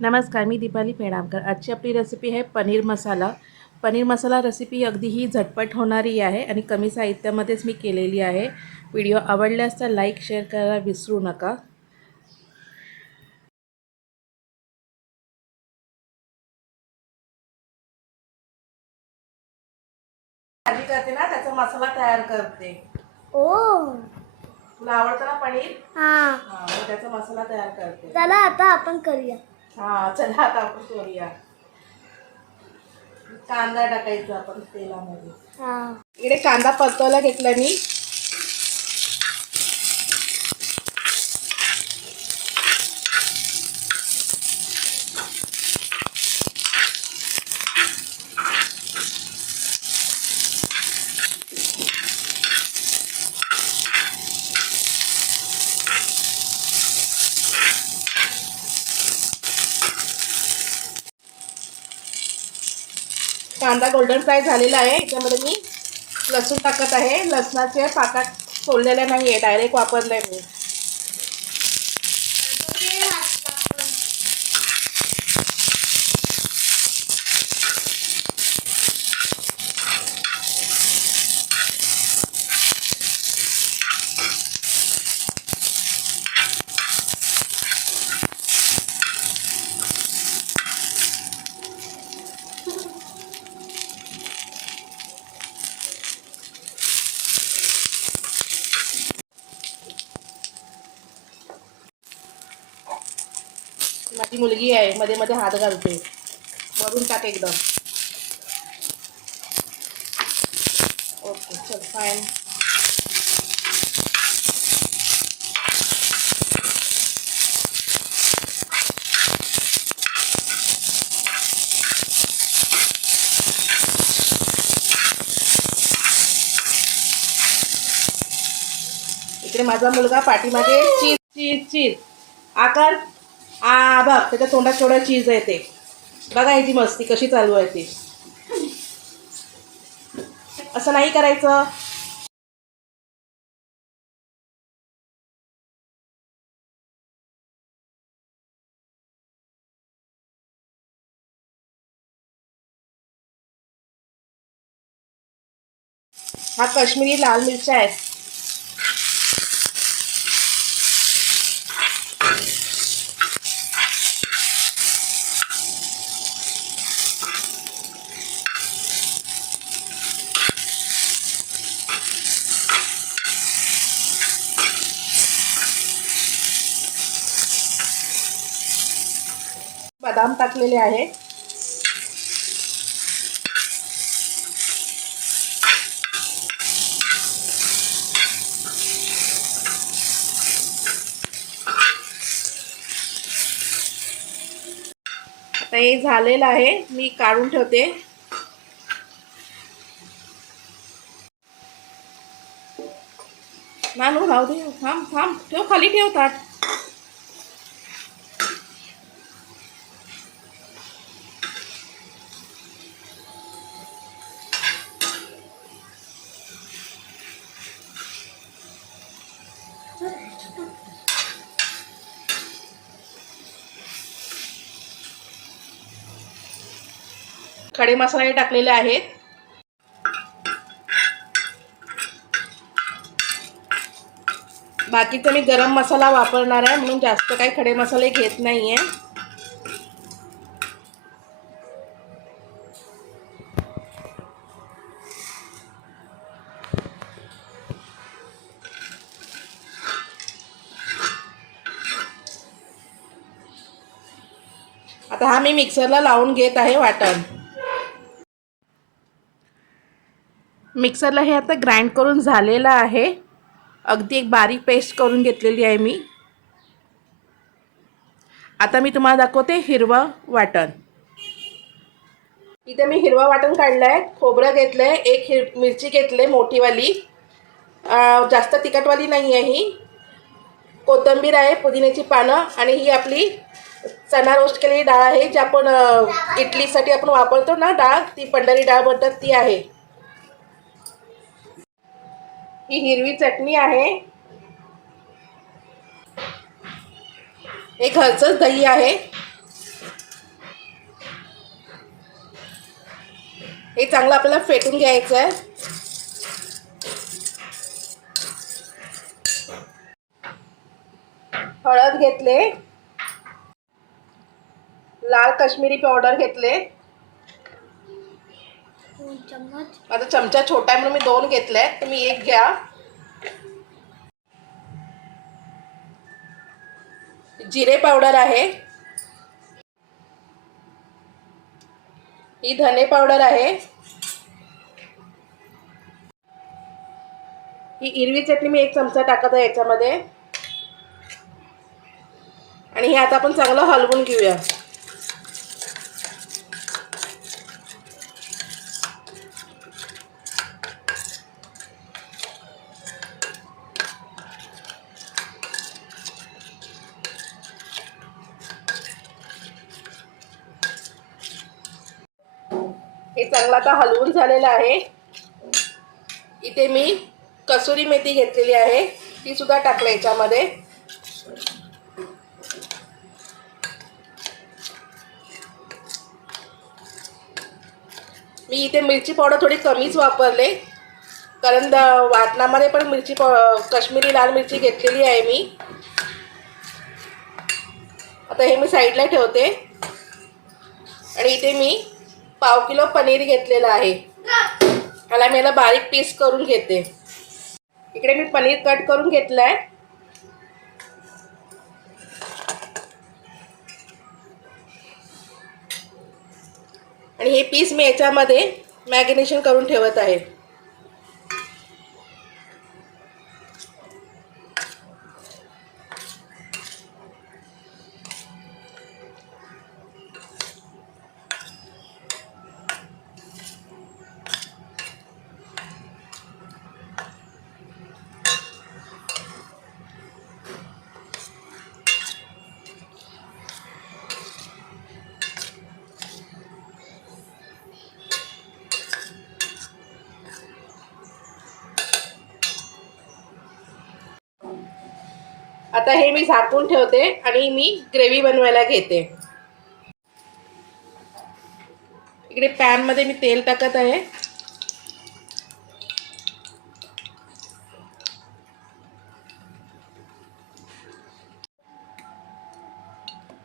नमस्कार मी दीपाली पेडामकर आजची आपली रेसिपी आहे पनीर मसाला. पनीर मसाला रेसिपी अगदी ही झटपट होणारी आहे आणि कमी साहित्यामध्येच मी केलेली आहे. व्हिडिओ आवडल्यास तर लाईक शेअर करायला विसरू नका. भाजी करते ना त्याचा मसाला तयार करते. ओ. तुला आवडतं ना पनीर? हा मग त्याचा मसाला तयार करते. चला आता आपण करूया. हा चला आता आपण करूया कांदा टाकायचा आपण तेलामध्ये. हा. इकडे कांदा परतवायला घेतला मी. कांदा गोल्डन फ्राय झालेला आहे. याच्यामध्ये मी लसूण टाकत आहे. लसणाचे पाकात सोडलेल्या नाही आहे डायरेक्ट आहे मी. धाकटी मुलगी आहे मध्ये मध्ये हात घालते. वरून टाक एकदम. ओके चल फाईन इकडे माझा मुलगा पाठीमागे चीज चीज चीज आकार आ बघ त्याच्या तोंडात केवढा चीज आहे ते. बघा याची मस्ती कशी चालू आहे ती. असं नाही करायचं. हा काश्मीरी लाल मिरच्या आहेत. बदाम टाकलेले आहेत. आता हे झालेलं आहे. मी काढून ठेवते. नानू राहू दे. थांब थांब. ठेव खाली ठेव ताट. खडे मसाले टाकलेले आहेत. बाकीचा मी गरम मसाला वापरणार आहे म्हणून जास्त काही खडे मसाले घेत नाही आहे आता हा मी मिक्सरला लावून घेत आहे वाटण. मिक्सरला हे आता ग्राइंड करून झालेलं आहे. अगदी एक बारीक पेस्ट करून घेतलेली आहे मी. आता मी तुम्हाला दाखवते हिरवं वाटण. इथे मी हिरवं वाटण काढलं आहे खोबरं घेतलं आहे एक हिर मिरची घेतली मोठीवाली. जास्त तिखटवाली नाही आहे ही. कोथिंबीर आहे पुदिन्याची पानं आणि ही आपली चणा रोस्ट केलेली डाळ आहे जी आपण इडलीसाठी आपण वापरतो ना डाळ ती पंढरी डाळ म्हणतात ती आहे. ही हिरवी चटणी आहे. हे घरचंच दही आहे. हे चांगलं आपल्याला फेटून घ्यायचं आहे. हळद घेतले. लाल कश्मीरी पावडर घेतले. चम्मच. माझा चमचा छोटा आहे म्हणून मी दोन घेतले तुम्ही एक घ्या. जिरे पावडर आहे. ही धने पावडर आहे. ही हिरवी चटणी मी एक चमचा टाकत आहे याच्यामध्ये. आणि हे आता आपण चांगलं हलवून घेऊया. हे चांगलं आता हलवून झालेलं आहे. इथे मी कसुरी मेथी घेतलेली आहे. ती सुद्धा टाकलं याच्यामध्ये. मी इथे मिरची पावडर थोडी कमीच वापरले. कारण द- वाटणामध्ये पण मिरची पाव काश्मीरी लाल मिरची घेतलेली आहे मी. आता हे मी साईडला ठेवते. आणि इथे मी पाव किलो पनीर घेतलेलं आहे. ह्याला मी याला बारीक पीस करून घेते. इकडे मी पनीर कट करून घेतलं आहे आणि हे पीस मी याच्यामध्ये मॅगिनेशन करून ठेवत आहे. आता हे मी झाकून ठेवते आणि मी ग्रेव्ही बनवायला घेते. इकडे पॅनमध्ये मी तेल टाकत आहे.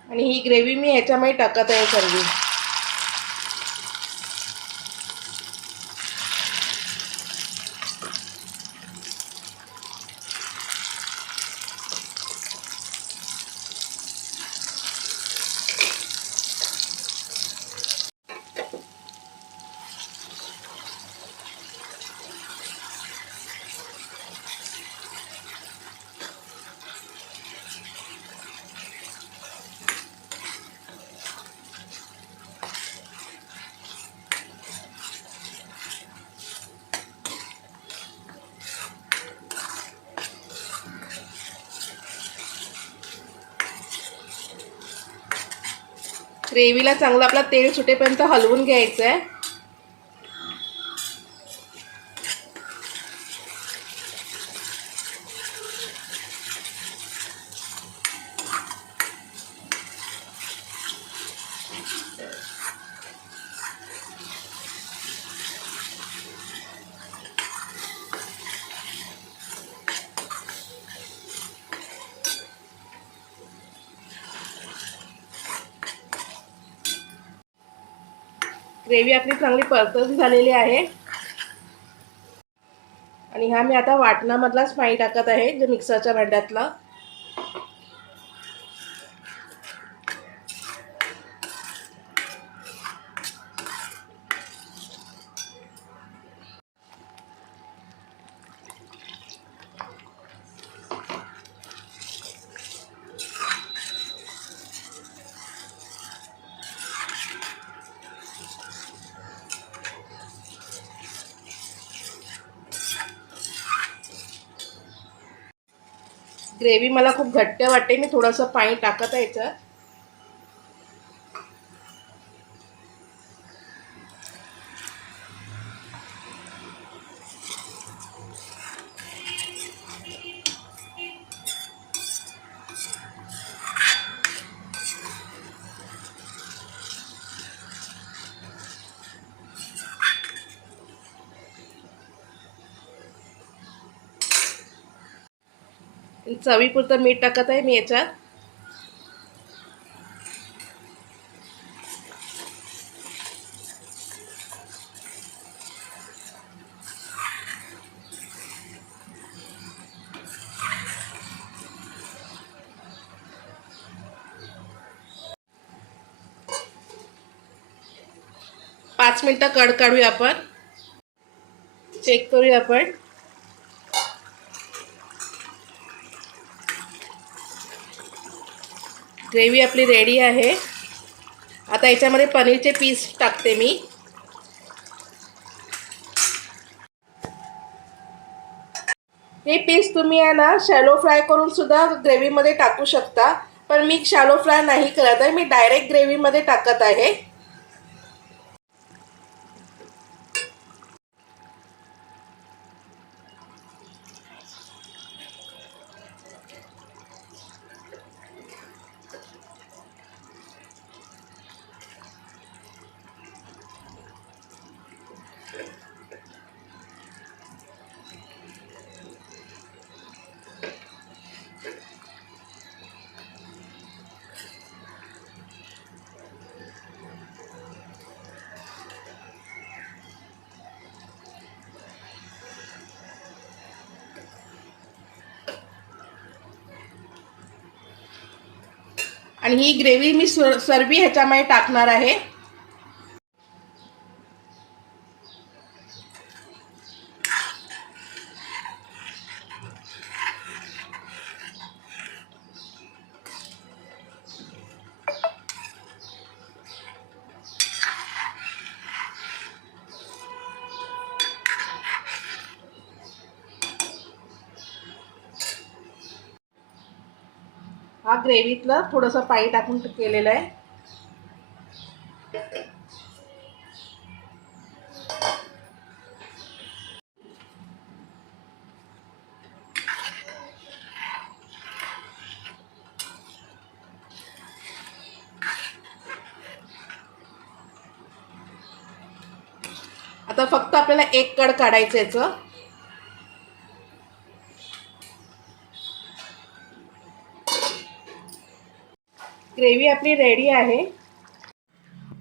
आणि ही ग्रेव्ही मी ह्याच्यामध्ये टाकत आहे सर्व ग्रेव्हीला चांगलं आपला तेल सुटेपर्यंत हलवून घ्यायचं आहे ग्रेव्ही आपली चांगली परतच झालेली आहे. आणि हा मी आता वाटणामधलाच पाणी टाकत आहे जो मिक्सरच्या भांड्यातला. ग्रेव्ही मला खूप घट्ट वाटते. मी थोडंसं पाणी टाकत आहे याच्यात चवीपुरतं मीठ टाकत आहे मी याच्यात. पाच मिनटं कड काढूया आपण. चेक करूया आपण. ग्रेव्ही आपली रेडी आहे. आता याच्यामध्ये पनीरचे पीस टाकते मी. हे पीस तुम्ही आहे ना शॅलो फ्राय करून सुद्धा ग्रेव्हीमध्ये टाकू शकता. पण मी शॅलो फ्राय नाही करत आहे मी डायरेक्ट ग्रेव्हीमध्ये टाकत आहे. आणि ही ग्रेव्ही मी सर्वी ह्याच्यामध्ये टाकणार आहे. हा ग्रेव्हीतलं थोडंसं पाणी टाकून केलेलं आहे. आता फक्त आपल्याला एक कड काढायचं याचं. ग्रेव्ही आपली रेडी आहे.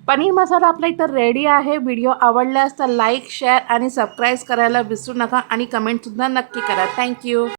पनीर मसाला आपला इथं रेडी आहे. व्हिडिओ आवडल्यास तर लाईक शेअर आणि सबस्क्राईब करायला विसरू नका आणि कमेंटसुद्धा नक्की करा. थँक्यू